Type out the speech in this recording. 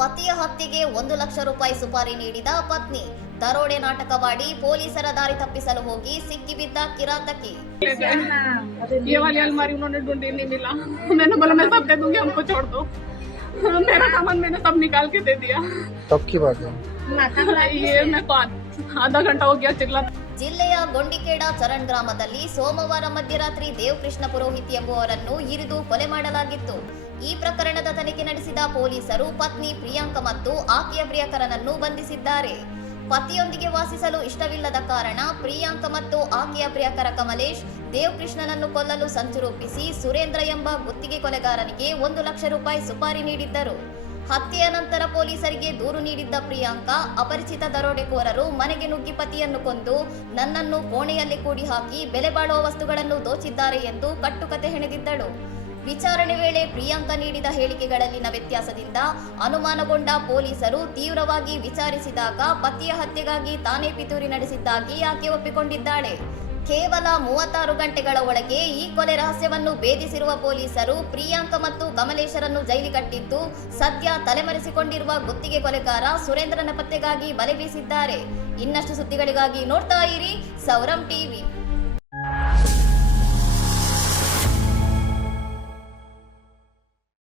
ಪತಿಯ ಹತ್ಯೆಗೆ 1 ಲಕ್ಷ ರೂಪಾಯಿ ಸುಪಾರಿ ನೀಡಿದ ಪತ್ನಿ, ದರೋಡೆ ನಾಟಕವಾಡಿ ಪೊಲೀಸರ ದಾರಿ ತಪ್ಪಿಸಲು ಹೋಗಿ ಸಿಕ್ಕಿಬಿದ್ದ ಕಿರಾತಕಿ। ये वाली अलमारी उन्होंने ढूंढी नहीं मिला, मैंने बोला मैं सब दे दूंगी, हमको छोड़ दो। मेरा सामान मैंने सब निकाल के दे दिया। कब की बात है? ये मैं आधा घंटा हो गया चिल्ला। ಜಿಲ್ಲೆಯ ಗೊಂಡಿಕೇಡ ಚರಣ್ ಗ್ರಾಮದಲ್ಲಿ ಸೋಮವಾರ ಮಧ್ಯರಾತ್ರಿ ದೇವಕೃಷ್ಣ ಪುರೋಹಿತ್ ಎಂಬುವರನ್ನು ಇರಿದು ಕೊಲೆ ಮಾಡಲಾಗಿತ್ತು। ಈ ಪ್ರಕರಣದ ತನಿಖೆ ನಡೆಸಿದ ಪೊಲೀಸರು ಪತ್ನಿ ಪ್ರಿಯಾಂಕ ಮತ್ತು ಆಕೆಯ ಪ್ರಿಯಕರನನ್ನು ಬಂಧಿಸಿದ್ದಾರೆ। ಪತಿಯೊಂದಿಗೆ ವಾಸಿಸಲು ಇಷ್ಟವಿಲ್ಲದ ಕಾರಣ ಪ್ರಿಯಾಂಕ ಮತ್ತು ಆಕೆಯ ಪ್ರಿಯಕರ ಕಮಲೇಶ್ ದೇವಕೃಷ್ಣನನ್ನು ಕೊಲ್ಲಲು ಸಂಚು ರೂಪಿಸಿ ಸುರೇಂದ್ರ ಎಂಬ ಗುತ್ತಿಗೆ ಕೊಲೆಗಾರನಿಗೆ 1 ಲಕ್ಷ ರೂಪಾಯಿ ಸುಪಾರಿ ನೀಡಿದ್ದರು। ಹತ್ಯೆಯ ನಂತರ ಪೊಲೀಸರಿಗೆ ದೂರು ನೀಡಿದ್ದ ಪ್ರಿಯಾಂಕಾ, ಅಪರಿಚಿತ ದರೋಡೆಕೋರರು ಮನೆಗೆ ನುಗ್ಗಿ ಪತಿಯನ್ನು ಕೊಂದು ನನ್ನನ್ನು ಕೋಣೆಯಲ್ಲಿ ಕೂಡಿ ಹಾಕಿ ಬೆಲೆ ಬಾಳುವ ವಸ್ತುಗಳನ್ನು ದೋಚಿದ್ದಾರೆ ಎಂದು ಕಟ್ಟುಕತೆ ಹೆಣೆದಿದ್ದಳು। ವಿಚಾರಣೆ ವೇಳೆ ಪ್ರಿಯಾಂಕಾ ನೀಡಿದ ಹೇಳಿಕೆಗಳಲ್ಲಿನ ವ್ಯತ್ಯಾಸದಿಂದ ಅನುಮಾನಗೊಂಡ ಪೊಲೀಸರು ತೀವ್ರವಾಗಿ ವಿಚಾರಿಸಿದಾಗ ಪತಿಯ ಹತ್ಯೆಗಾಗಿ ತಾನೇ ಪಿತೂರಿ ನಡೆಸಿದ್ದಾಗಿ ಆಕೆ ಒಪ್ಪಿಕೊಂಡಿದ್ದಾಳೆ। ಕೇವಲ 36 ಗಂಟೆಗಳ ಒಳಗೆ ಈ ಕೊಲೆ ರಹಸ್ಯವನ್ನು ಭೇದಿಸಿರುವ ಪೊಲೀಸರು ಪ್ರಿಯಾಂಕ ಮತ್ತು ಕಮಲೇಶರನ್ನು ಜೈಲಿಗಟ್ಟಿದ್ದು ಸದ್ಯ ತಲೆಮರೆಸಿಕೊಂಡಿರುವ ಗುತ್ತಿಗೆ ಕೊಲೆಗಾರ ಸುರೇಂದ್ರನ ಪತ್ತೆಗಾಗಿ ಬಲೆ ಬೀಸಿದ್ದಾರೆ। ಇನ್ನಷ್ಟು ಸುದ್ದಿಗಳಿಗಾಗಿ ನೋಡ್ತಾ ಇರಿ ಸೌರಂ ಟಿವಿ।